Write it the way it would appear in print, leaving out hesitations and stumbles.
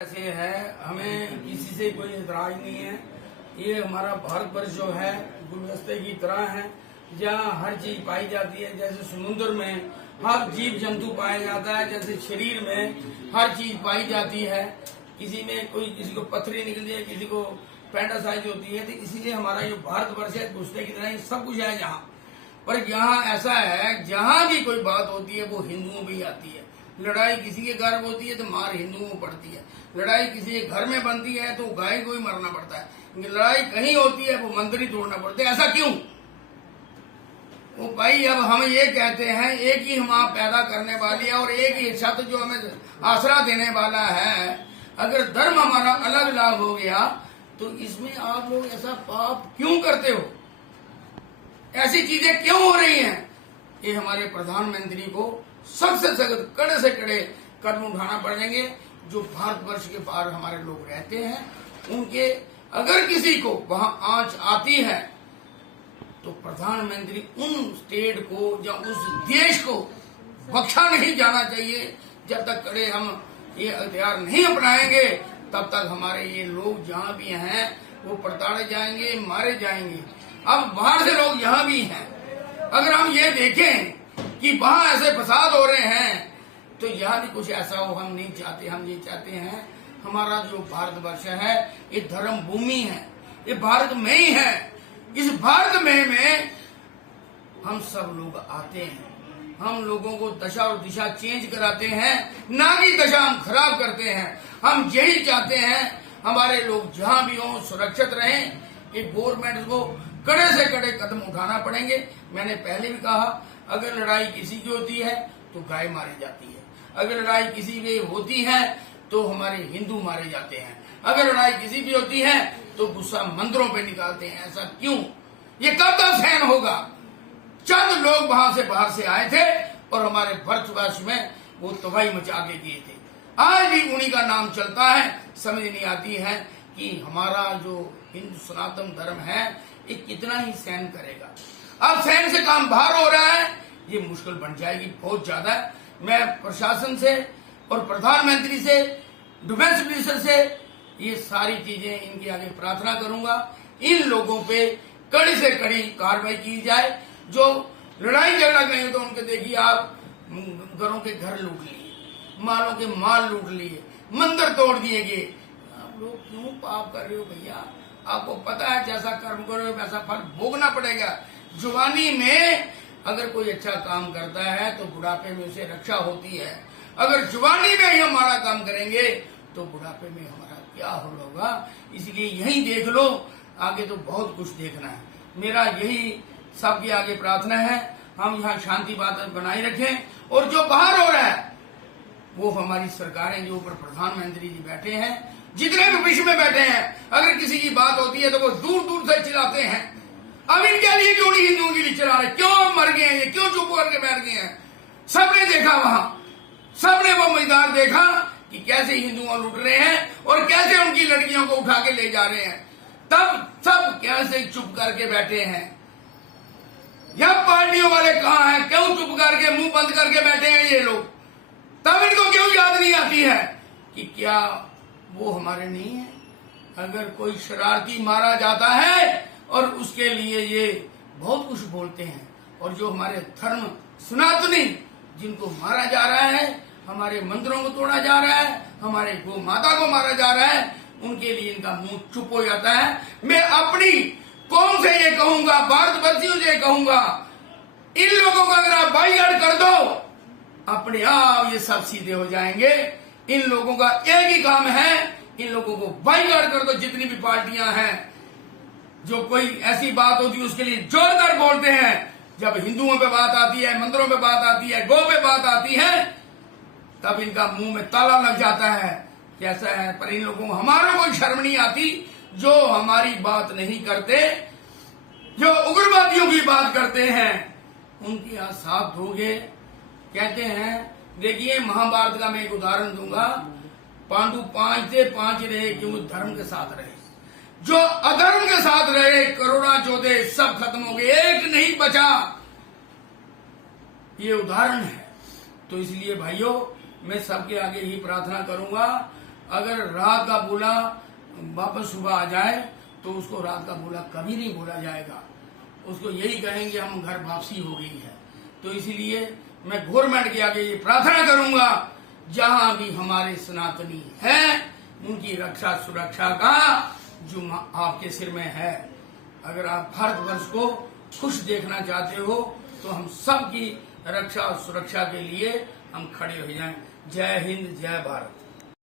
ऐसे है, हमें किसी से कोई इतराज नहीं है। ये हमारा भारत वर्ष जो है गुलदस्ते की तरह है, जहाँ हर चीज पाई जाती है। जैसे समुद्र में हर जीव जंतु पाया जाता है, जैसे शरीर में हर चीज पाई जाती है। किसी में कोई किसी को पथरी निकलती है, किसी को पेंडासाइज होती है, तो इसीलिए हमारा जो भारत वर्ष है गुलदस्ते की तरह सब कुछ है यहाँ पर। यहाँ ऐसा है, जहाँ भी कोई बात होती है वो हिंदुओं में ही आती है। लड़ाई किसी के घर में होती है तो मार हिंदुओं को पड़ती है। लड़ाई किसी के घर में बनती है तो गाय को ही मरना पड़ता है। लड़ाई कहीं होती है वो मंदिर ही तोड़ना पड़ता है। ऐसा क्यों? वो भाई, अब हम ये कहते हैं एक ही हम आप पैदा करने वाली है और एक ही छत जो हमें आसरा देने वाला है। अगर धर्म हमारा अलग अलग हो गया तो इसमें आप लोग ऐसा पाप क्यों करते हो? ऐसी चीजें क्यों हो रही हैं? ये हमारे प्रधानमंत्री को सबसे सख्त कड़े से कड़े कदम उठाना पड़ेंगे। जो भारतवर्ष के बाहर हमारे लोग रहते हैं, उनके अगर किसी को वहां आंच आती है तो प्रधानमंत्री उन स्टेट को या उस देश को बख्शा नहीं जाना चाहिए। जब तक कड़े हम ये हथियार नहीं अपनाएंगे तब तक हमारे ये लोग जहाँ भी हैं वो प्रताड़े जाएंगे, मारे जाएंगे। अब बाहर से लोग यहाँ भी हैं, अगर हम ये देखें कि वहां ऐसे फसाद हो रहे हैं तो यहाँ भी कुछ ऐसा हो हम नहीं चाहते। हम ये चाहते हैं हमारा जो भारतवर्ष है ये धर्म भूमि है, ये भारत में ही है। इस भारत में हम सब लोग आते हैं, हम लोगों को दशा और दिशा चेंज कराते हैं, ना कि दशा हम खराब करते हैं। हम यही चाहते हैं हमारे लोग जहाँ भी हों सुरक्षित रहें। ये गवर्नमेंट को कड़े से कड़े कदम उठाना पड़ेंगे। मैंने पहले भी कहा, अगर लड़ाई किसी की होती है तो गाय मारी जाती है, अगर लड़ाई किसी की होती है तो हमारे हिंदू मारे जाते हैं, अगर लड़ाई किसी की होती है तो गुस्सा मंदिरों पे निकालते हैं। ऐसा क्यों? ये कब तक सहन होगा? चंद लोग वहां से बाहर से आए थे और हमारे भारतवर्ष में वो तबाही मचा के गए थे। आज भी उन्हीं का नाम चलता है। समझ नहीं आती है कि हमारा जो हिंदू सनातन धर्म है ये कितना ही सहन करेगा। अब सहन से काम बाहर हो रहा है, ये मुश्किल बन जाएगी बहुत ज्यादा। मैं प्रशासन से और प्रधानमंत्री से, डिफेंस मिनिस्टर से ये सारी चीजें इनके आगे प्रार्थना करूंगा। इन लोगों पे कड़ी से कड़ी कार्रवाई की जाए। जो लड़ाई झगड़ा करें तो उनके देखिए, आप घरों के घर लूट लिए, मालों के माल लूट लिए, मंदिर तोड़ दिए गए। आप लोग क्यों पाप कर रहे हो भैया? आपको पता है जैसा कर्म करोगे वैसा फल भोगना पड़ेगा। जुबानी में अगर कोई अच्छा काम करता है तो बुढ़ापे में उसे रक्षा होती है। अगर जुबानी में ही हमारा काम करेंगे तो बुढ़ापे में हमारा क्या होगा? इसलिए यही देख लो, आगे तो बहुत कुछ देखना है। मेरा यही सबके आगे प्रार्थना है, हम यहाँ शांति बात बनाए रखें। और जो बाहर हो रहा है वो हमारी सरकारें, जो ऊपर प्रधानमंत्री जी बैठे हैं, जितने भी विश्व में बैठे हैं, अगर किसी की बात होती है तो वो दूर दूर से चिल्लाते हैं। अब इनके लिए क्यों नहीं हिंदुओं के लिए चिल्ला रहे? क्यों मर गए हैं ये? क्यों चुप करके बैठ गए हैं? सबने देखा, वहां सबने वो मैदान देखा कि कैसे हिंदुओं लूट रहे हैं और कैसे उनकी लड़कियों को उठा के ले जा रहे हैं। तब सब कैसे चुप करके बैठे हैं? यह पार्टियों वाले कहाँ हैं? क्यों चुप करके मुंह बंद करके बैठे हैं ये लोग? तब इनको क्यों याद नहीं आती है कि क्या वो हमारे नहीं है? अगर कोई शरारती मारा जाता है और उसके लिए ये बहुत कुछ बोलते हैं, और जो हमारे धर्म सनातनी जिनको मारा जा रहा है, हमारे मंदिरों को तोड़ा जा रहा है, हमारे गौ माता को मारा जा रहा है, उनके लिए इनका मुंह चुप हो जाता है। मैं अपनी कौम से ये कहूंगा, भारतवर्षियों से कहूंगा, इन लोगों को अगर आप बाईकाट कर दो अपने आप ये सब सीधे हो जाएंगे। इन लोगों का एक ही काम है, इन लोगों को बाईकाट कर दो। जितनी भी पार्टियां हैं, जो कोई ऐसी बात होती है उसके लिए जोरदार बोलते हैं, जब हिंदुओं पे बात आती है, मंदिरों पे बात आती है, गौ पे बात आती है, तब इनका मुंह में ताला लग जाता है। कैसा है? पर इन लोगों को हमारा कोई शर्म नहीं आती। जो हमारी बात नहीं करते, जो उग्रवादियों की बात करते हैं, उनके यहाँ साथ दोगे। कहते हैं, देखिए महाभारत का मैं एक उदाहरण दूंगा। पांडु 5 थे, 5 रहे क्योंकि धर्म के साथ रहे। जो अधर्म के साथ रहे, करोड़ा चौदह सब खत्म हो गए, एक नहीं बचा। ये उदाहरण है। तो इसलिए भाइयों, मैं सबके आगे ही प्रार्थना करूंगा, अगर रात का बोला वापस सुबह आ जाए तो उसको रात का बोला कभी नहीं बोला जाएगा, उसको यही कहेंगे हम घर वापसी हो गई है। तो इसीलिए मैं गवर्नमेंट के आगे ये प्रार्थना करूंगा, जहां भी हमारे सनातनी हैं उनकी रक्षा सुरक्षा का जुम्मा आपके सिर में है। अगर आप भारतवर्ष को खुश देखना चाहते हो तो हम सब की रक्षा और सुरक्षा के लिए हम खड़े हो जाएं। जय हिंद, जय भारत।